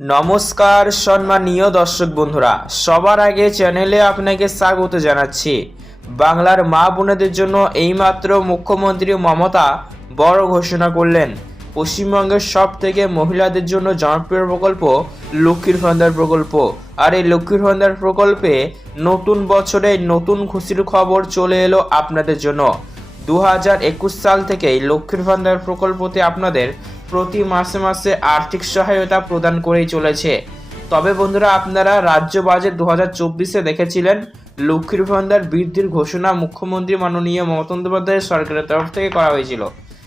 নমস্কার সম্মানীয় দর্শক বন্ধুরা, সবার আগে চ্যানেলে আপনাকে স্বাগত জানাচ্ছি। বাংলার মা বোনেদের জন্য এইমাত্র মুখ্যমন্ত্রী মমতা বড় ঘোষণা করলেন। পশ্চিমবঙ্গের সব থেকে মহিলাদের জন্য জনপ্রিয় প্রকল্প লক্ষ্মীর ভান্ডার প্রকল্প। আর এই লক্ষ্মীর ভান্ডার প্রকল্পে নতুন বছরে নতুন খুশির খবর চলে এলো আপনাদের জন্য। দু হাজার একুশ সাল থেকেই লক্ষ্মীর ভান্ডার প্রকল্পতে আপনাদের প্রতি মাসে মাসে আর্থিক সহায়তা প্রদান করেই চলেছে। তবে বন্ধুরা, আপনারা রাজ্য বাজেট দু হাজার চব্বিশে দেখেছিলেন, লক্ষ্মীর ভান্ডার বৃদ্ধির ঘোষণা মুখ্যমন্ত্রী মাননীয় মমতা বন্দ্যোপাধ্যায় সরকারের তরফ থেকে করা হয়েছিল।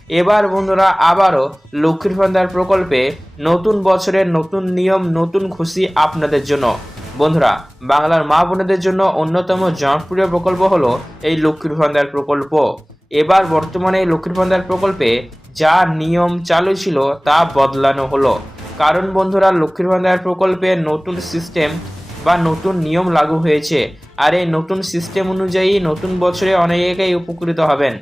এবার বন্ধুরা, আবারও লক্ষ্মীর ভান্ডার প্রকল্পে নতুন বছরের নতুন নিয়ম, নতুন খুশি আপনাদের জন্য। বন্ধুরা, বাংলার মা বোনেদের জন্য অন্যতম জনপ্রিয় প্রকল্প হলো এই লক্ষ্মীর ভান্ডার প্রকল্প। এবার বর্তমানে এই লক্ষ্মীর ভান্ডার প্রকল্পে যা নিয়ম চালু ছিল তা বদলানো হলো। কারণ বন্ধুরা, লক্ষ্মীর ভান্ডার প্রকল্পে নতুন সিস্টেম বা নতুন নিয়ম লাগু হয়েছে আর এই নতুন সিস্টেম অনুযায়ী নতুন বছরে অনেকেই উপকৃত হবেন।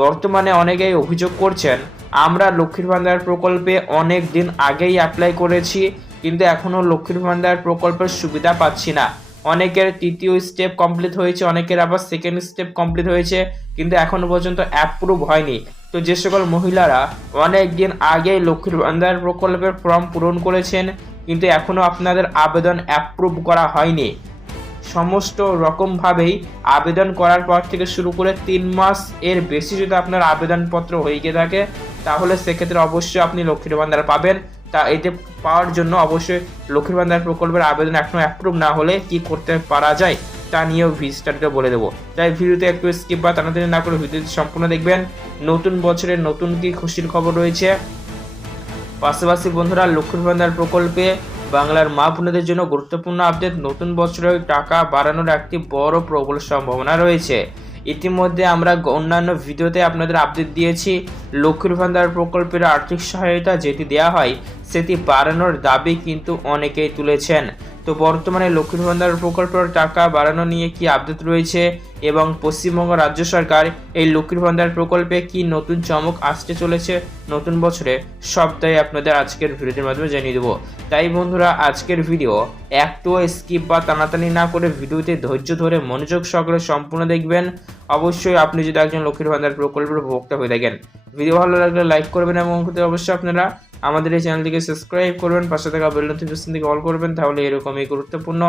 বর্তমানে অনেকেই অভিযোগ করছেন, আমরা লক্ষ্মীর ভান্ডার প্রকল্পে অনেক দিন আগেই অ্যাপ্লাই করেছি, কিন্তু এখনও লক্ষ্মীর ভান্ডার প্রকল্পের সুবিধা পাচ্ছি না। অনেকের তৃতীয় স্টেপ কমপ্লিট হয়েছে, অনেকের আবার সেকেন্ড স্টেপ কমপ্লিট হয়েছে, কিন্তু এখনও পর্যন্ত অ্যাপ্রুভ হয়নি। তো যে সকল মহিলারা অনেক দিন আগেই লক্ষ্মীর ভান্ডার প্রকল্পের ফর্ম পূরণ করেছেন, কিন্তু এখনও আপনাদের আবেদন অ্যাপ্রুভ করা হয়নি। সমস্ত রকমভাবেই আবেদন করার পর থেকে শুরু করে তিন মাস এর বেশি যদি আপনার আবেদনপত্র হয়ে গিয়ে থাকে, তাহলে সেক্ষেত্রে অবশ্যই আপনি লক্ষ্মীর ভান্ডার পাবেন। তা এতে পাওয়ার জন্য অবশ্যই লক্ষ্মীর ভান্ডার প্রকল্পের আবেদন এখনও অ্যাপ্রুভ না হলে কি করতে পারা যায় তা নিয়েও ভিজিটারকে বলে দেবো। তাই ভিডিওতে একটু স্কিপ বা তাড়াতাড়ি না করে ভিডিওটি সম্পূর্ণ দেখবেন। নতুন বছরের নতুন কি খুশির খবর রয়েছে? পাশাপাশি বন্ধুরা, লক্ষ্মীর ভান্ডার প্রকল্পে বাংলার মা বোনেদের জন্য গুরুত্বপূর্ণ আপডেট নতুন বছরে টাকা বাড়ানোর একটি বড় প্রবল সম্ভাবনা রয়েছে। ইতিমধ্যে আমরা অন্যান্য ভিডিওতে আপনাদের আপডেট দিয়েছি। লক্ষ্মীর ভান্ডার প্রকল্পের আর্থিক সহায়তা যেটি দেওয়া হয় সেটি বাড়ানোর দাবি কিন্তু অনেকেই তুলেছেন। তো বর্তমানে লক্ষ্মীর ভান্ডার প্রকল্পের টাকা বাড়ানো নিয়ে কি আপডেট রয়েছে এবং পশ্চিমবঙ্গ রাজ্য সরকার এই লক্ষ্মীর ভান্ডার প্রকল্পে কি নতুন চমক আসতে চলেছে নতুন বছরে? সবটাই আপনাদের আজকের ভিডিওটির মাধ্যমে জানিয়ে দেবো। তাই বন্ধুরা, আজকের ভিডিও একটু স্কিপ বা টানাটানি না করে ভিডিওতে ধৈর্য ধরে মনোযোগ সহকারে সম্পূর্ণ দেখবেন। অবশ্যই আপনি যদি একজন লক্ষ্মীর ভান্ডার প্রকল্পের উপভোক্তা হয়ে থাকেন, ভিডিও ভালো লাগলে লাইক করবেন এবং অবশ্যই আপনারা আমাদের এই চ্যানেলটিকে সাবস্ক্রাইব করবেন, পাশে থাকা বেল নোটিফিকেশন থেকে অল করবেন, তাহলে এরকমই গুরুত্বপূর্ণ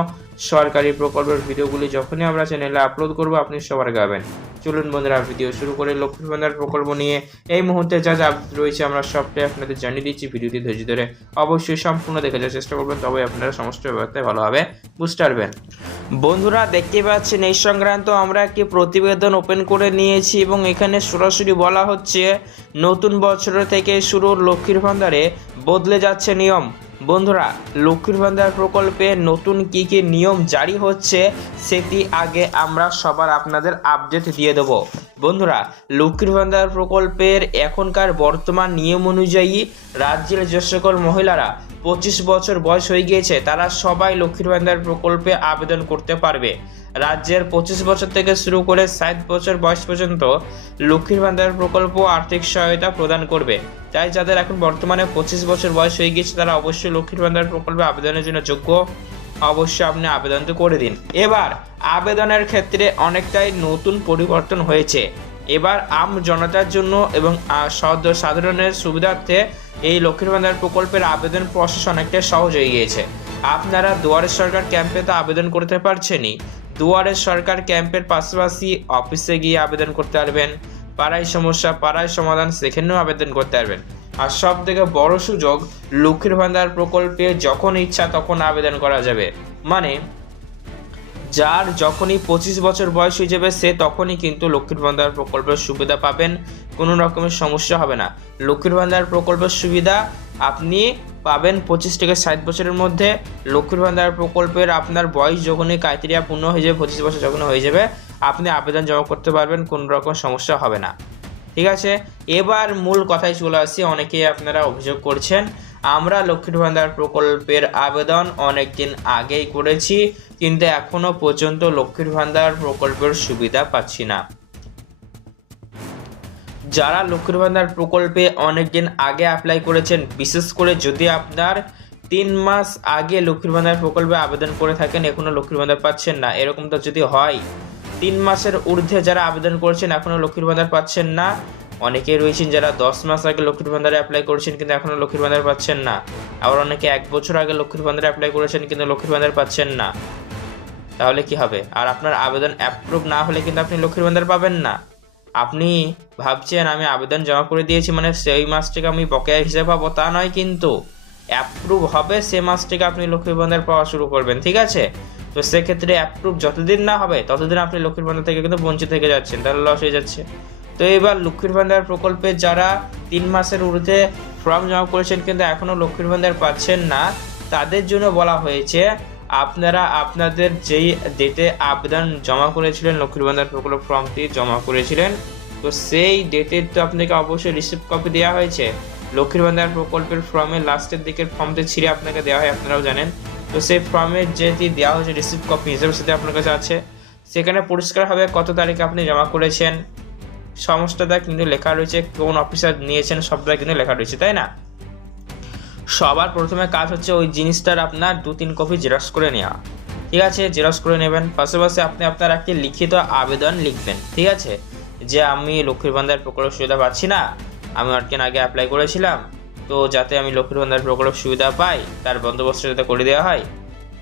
সরকারি প্রকল্পের ভিডিওগুলি যখনই আমরা চ্যানেলে আপলোড করব, আপনি সবার গাবেন চলুন বন্ধুরা ভিডিও শুরু করে লক্ষ্মীর ভান্ডার প্রকল্প নিয়ে এই মুহূর্তে যা যা update রয়েছে আমরা সবটাই আপনাদের জানিয়ে দিচ্ছি ভিডিওটি ধৈর্য ধরে। অবশ্যই সম্পূর্ণ দেখে যাওয়ার চেষ্টা করবেন, তবে আপনারা সমস্ত ব্যাপারটাই ভালোভাবে বুঝতে পারবেন। বন্ধুরা দেখতে পাচ্ছেন এই সংক্রান্ত আমরা একটি প্রতিবেদন ওপেন করে নিয়েছি এবং এখানে সরাসরি বলা হচ্ছে, নতুন বছর থেকে শুরু লক্ষ্মীর ভান্ডারে বদলে যাচ্ছে নিয়ম। বন্ধুরা, লক্ষ্মীর ভান্ডার প্রকল্পে নতুন কি কি নিয়ম জারি হচ্ছে সেটি আগে আমরা সবার আপনাদের আপডেট দিয়ে দেব। বন্ধুরা, লক্ষ্মীর ভান্ডার প্রকল্পের এখনকার বর্তমান নিয়ম অনুযায়ী রাজ্যের যে সকল মহিলারা পঁচিশ বছর বয়স হয়ে গিয়েছে, তারা সবাই লক্ষ্মীর ভান্ডার প্রকল্পে আবেদন করতে পারবে। রাজ্যের পঁচিশ বছর থেকে শুরু করে ষাট বছর বয়স পর্যন্ত লক্ষ্মীর ভান্ডার প্রকল্প আর্থিক সহায়তা প্রদান করবে। তাই যাদের এখন বর্তমানে পঁচিশ বছর বয়স হয়ে গিয়েছে, তারা অবশ্যই লক্ষ্মীর ভান্ডার প্রকল্পে আবেদনের জন্য যোগ্য। অবশ্যই আপনি আবেদনটি করে দিন। এবার, আবেদনের ক্ষেত্রে অনেকটাই নতুন পরিবর্তন হয়েছে। এবার আম জনতার জন্য এবং সাধারণের সুবিধার্থে এই লক্ষ্মীর ভান্ডার প্রকল্পের আবেদন প্রসেস অনেকটাই সহজ হয়ে গিয়েছে। আপনারা দুয়ারে সরকার ক্যাম্পে তো আবেদন করতে পারছেনই। দুয়ারে সরকার ক্যাম্পের পাশাপাশি অফিসে গিয়ে আবেদন করতে পারবেন। পাড়ায় সমস্যা, পাড়ায় সমাধান, সেখানেও আবেদন করতে পারবেন। আর সব থেকে বড় সুযোগ, লক্ষ্মীর ভান্ডার প্রকল্পে যখন ইচ্ছা তখন আবেদন করা যাবে। মানে যার যখনই পঁচিশ বছর বয়স হয়ে যাবে, সে তখনই কিন্তু লক্ষ্মীর ভান্ডার প্রকল্পের সুবিধা পাবেন। কোনো রকমের সমস্যা হবে না। লক্ষ্মীর ভান্ডার প্রকল্পের সুবিধা আপনি পাবেন পঁচিশ থেকে ষাট বছরের মধ্যে। লক্ষ্মীর ভান্ডার প্রকল্পের আপনার বয়স যখনই ক্রাইটেরিয়া পূর্ণ হয়ে যাবে, পঁচিশ বছর যখন হয়ে যাবে, আপনি আবেদন জমা করতে পারবেন, কোনো রকম সমস্যা হবে না। ঠিক আছে? এবার মূল কথায় চলে আসি, অনেকেই আপনারা অভিযোগ করছেন, আমরা লক্ষ্মীর ভান্ডার প্রকল্পের আবেদন অনেক দিন আগেই করেছি, কিন্তু এখনও পর্যন্ত লক্ষ্মীর ভান্ডার প্রকল্পের সুবিধা পাচ্ছি না। যারা লক্ষ্মীর ভান্ডার প্রকল্পে অনেক দিন আগে অ্যাপ্লাই করেছেন, বিশেষ করে যদি আপনার তিন মাস আগে লক্ষ্মীর ভান্ডার প্রকল্পে আবেদন করে থাকেন এখনও লক্ষ্মীর ভান্ডার পাচ্ছেন না। এরকমটা যদি হয়, তিন মাসের ঊর্ধ্বে যারা আবেদন করেছেন এখনও লক্ষ্মীর ভান্ডার পাচ্ছেন না। অনেকে রয়েছেন যারা দশ মাস আগে লক্ষ্মীর ভান্ডারে অ্যাপ্লাই করেছেন, কিন্তু এখনও লক্ষ্মীর ভান্ডার পাচ্ছেন না। আবার অনেকে এক বছর আগে লক্ষ্মীর ভান্ডারে অ্যাপ্লাই করেছেন, কিন্তু লক্ষ্মীর ভান্ডার পাচ্ছেন না। তাহলে কি হবে? আর আপনার আবেদন অ্যাপ্রুভ না হলে কিন্তু আপনি লক্ষ্মীর ভান্ডার পাবেন না। আপনি ভাবছেন আমি আবেদন জমা করে দিয়েছি মানে সেই মাস থেকে আমি বকেয়া হিসেবে পাবো? তা নয় কিন্তু অ্যাপ্রুভ হবে, সে মাস থেকে আপনি লক্ষ্মীর ভান্ডার পাওয়া শুরু করবেন, ঠিক আছে? তো সেক্ষেত্রে অ্যাপ্রুভ যতদিন না হবে, ততদিন আপনি লক্ষ্মীর ভান্ডার থেকে কিন্তু বঞ্চিত থেকে যাচ্ছেন, তাহলে লস হয়ে যাচ্ছে। তো এবার লক্ষ্মীর ভান্ডার প্রকল্পে যারা তিন মাসের ঊর্ধ্বে ফর্ম জমা করেছেন কিন্তু এখনও লক্ষ্মীর ভান্ডার পাচ্ছেন না, তাদের জন্য বলা হয়েছে আপনারা আপনাদের যেই ডেটে আবেদন জমা করেছিলেন লক্ষ্মীর ভান্ডার প্রকল্প ফর্মটি জমা করেছিলেন, তো সেই ডেটের তো আপনাকে অবশ্যই রিসিপ্ট কপি দেওয়া হয়েছে। লক্ষ্মীর ভান্ডার প্রকল্পের ফর্মে লাস্টের দিকের ফর্মটি ছিঁড়ে আপনাকে দেওয়া হয়, আপনারাও জানেন। তো সেই ফর্মের যেটি দেওয়া হয়েছে রিসিপ্ট কপি হিসেবে সেটা আপনার কাছে আছে। সেখানে পরিষ্কার হবে কত তারিখে আপনি জমা করেছেন। সমস্তটা কিন্তু লেখা রয়েছে, কোন অফিসার নিয়েছেন, সবটা কিন্তু লেখা রয়েছে, তাই না? সবার প্রথমে কাজ হচ্ছে ওই জিনিসটার আপনার দু তিন কপি জেরক্স করে নেওয়া। ঠিক আছে? জেরক্স করে নেবেন। পাশাপাশি আপনি আপনার একটি লিখিত আবেদন লিখবেন। ঠিক আছে? যে আমি লক্ষ্মীর ভান্ডার প্রকল্প সুবিধা পাচ্ছি না। আমি অনেকদিন আগে অ্যাপ্লাই করেছিলাম। তো যাতে আমি লক্ষ্মীর ভান্ডার প্রকল্প সুবিধা পাই, তার বন্দোবস্ত যাতে করে দেওয়া হয়,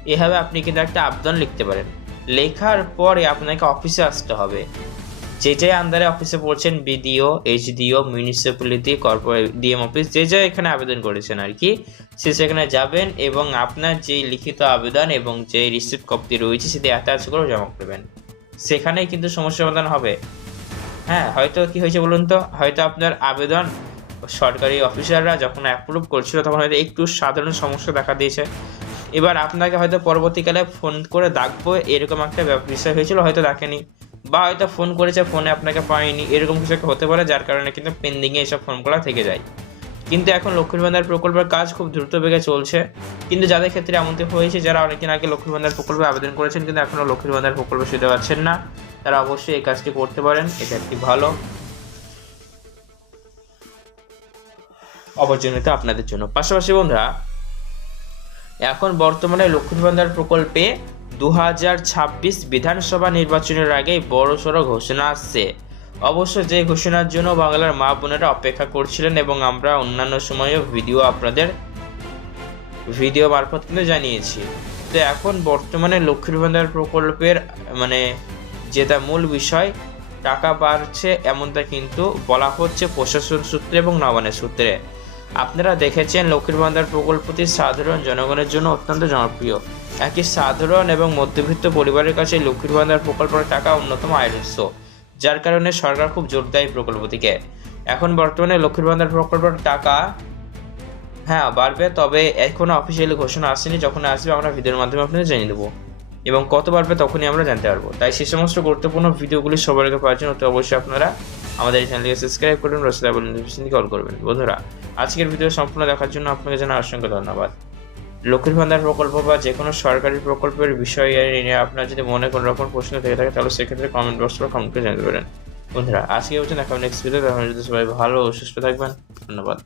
এভাবে আপনি কিন্তু একটা আবেদন লিখতে পারেন। লেখার পরে আপনাকে অফিসে আসতে হবে। যে যে আন্ডারে অফিসে পড়ছেন BDO, HDO municipality corporate DM office যে যে এখানে আবেদন করেছেন আর কি, সে সেখানে যাবেন এবং আপনার যে লিখিত আবেদন এবং যে রিসিপ্ট কপি রয়েছে সেটি অ্যাটাচ করে জমা করবেন। সেখানেই কিন্তু সমস্যা সমাধান হবে। হ্যাঁ হয়তো কি হয়েছে বলুন তো? হয়তো আপনার আবেদন সরকারি অফিসাররা যখন অ্যাপ্রুভ করছিল তখন হয়তো একটু সাধারণ সমস্যা দেখা দিয়েছে। এবার আপনাকে হয়তো পরবর্তীকালে ফোন করে ডাকবো, এরকম একটা বিষয় হয়েছিল, হয়তো ডাকেনি বা হয়তো ফোন করেছে ফোনে আপনাকে পায়নি, এরকম কিছু একটা হতে পারে, যার কারণে কিন্তু পেন্ডিংয়ে এইসব ফোনগুলো থেকে যায়। কিন্তু এখন লক্ষ্মীর ভান্ডার প্রকল্পের কাজ খুব দ্রুত বেগে চলছে। কিন্তু যাদের ক্ষেত্রে এমনটি হয়েছে, যারা অনেকদিন আগে লক্ষ্মীর ভান্ডার প্রকল্পে আবেদন করেছেন, কিন্তু এখনও লক্ষ্মীর ভান্ডার প্রকল্প সুবিধা পাচ্ছেন না, তারা অবশ্যই এই কাজটি করতে পারেন, এটা একটি ভালো অপরচুনিটি আপনাদের জন্য। পাশাপাশি বন্ধুরা, এখন বর্তমানে লক্ষ্মীর ভান্ডার প্রকল্পে দু হাজার ছাব্বিশ বিধানসভা নির্বাচনের আগে বড় সড়ো ঘোষণা আসছে। অবশ্য যে ঘোষণার জন্য বাংলার মা বোনেরা অপেক্ষা করছিলেন এবং আমরা অন্যান্য সময়েও ভিডিও আপনাদের, ভিডিও মারফত কিন্তু জানিয়েছি। তো এখন বর্তমানে লক্ষ্মীর ভান্ডার প্রকল্পের মানে যেটা মূল বিষয়, টাকা বাড়ছে এমনটা কিন্তু বলা হচ্ছে প্রশাসন সূত্রে এবং নবানের সূত্রে। আপনারা দেখেছেন লক্ষ্মীর ভান্ডার প্রকল্পটি সাধারণ জনগণের জন্য অত্যন্ত জনপ্রিয়। একই সাধারণ এবং মধ্যবিত্ত পরিবারের কাছে লক্ষ্মীর ভান্ডার প্রকল্পের টাকা অন্যতম আয়ের উৎস, যার কারণে সরকার খুব জোর দেয় এই প্রকল্পটিকে। এখন বর্তমানে লক্ষ্মীর ভান্ডার প্রকল্পের টাকা হ্যাঁ বাড়বে, তবে এখনও অফিসিয়ালি ঘোষণা আসেনি। যখন আসবে, আমরা ভিডিওর মাধ্যমে আপনাদের জানিয়ে দেবো এবং কত বাড়বে তখনই আমরা জানতে পারব। তাই সেই সমস্ত গুরুত্বপূর্ণ ভিডিওগুলি সবার আগে পাওয়ার জন্য অবশ্যই আপনারা আমাদের এই চ্যানেলকে সাবস্ক্রাইব করবেন, রসিদা বলেন কল করবেন। বন্ধুরা আজকের ভিডিও সম্পূর্ণ দেখার জন্য আপনাকে জানা অসংখ্য ধন্যবাদ। লক্ষ্মীর ভান্ডার প্রকল্প বা যে কোনো সরকারি প্রকল্পের বিষয়ে নিয়ে আপনার যদি মনে কোনো রকম প্রশ্ন থেকে থাকে, তাহলে সেক্ষেত্রে কমেন্ট বক্স বা কমেন্ট করে জানতে পারেন। বন্ধুরা আজকে হচ্ছে দেখা নেক্সট ভিডিও সবাই ভালো ও সুস্থ থাকবেন। ধন্যবাদ।